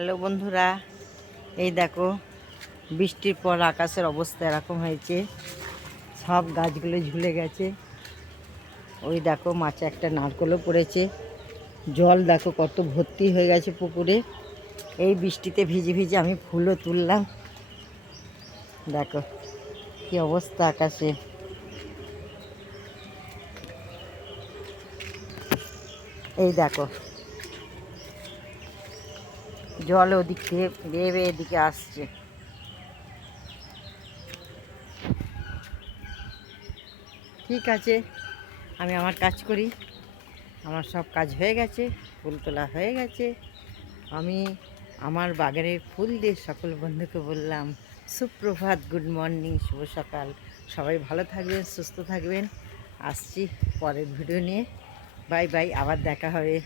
Hello বন্ধুরা, এই দেখো বৃষ্টির পর আকাশের অবস্থা এরকম হয়েছে, সব গাছগুলো ঝুলে গেছে। ওই দেখো মাছে একটা নারকেলও পড়েছে। জল দেখো কত ভর্তি হয়ে গেছে পুকুরে। এই বৃষ্টিতে ভিজে ভিজে আমি ফুলও তুললাম। দেখো কি অবস্থা আকাশে। এই দেখো জল ওদিক থেকে বেয়ে বেয়ে এদিকে আসছে। ঠিক আছে, আমি আমার কাজ করি। আমার সব কাজ হয়ে গেছে, ফুল তোলা হয়ে গেছে। আমি আমার বাগানের ফুল দিয়ে সকল বন্ধুকে বললাম সুপ্রভাত, গুড মর্নিং, শুভ সকাল। সবাই ভালো থাকবেন, সুস্থ থাকবেন। আসছি পরের ভিডিও নিয়ে। বাই বাই, আবার দেখা হবে।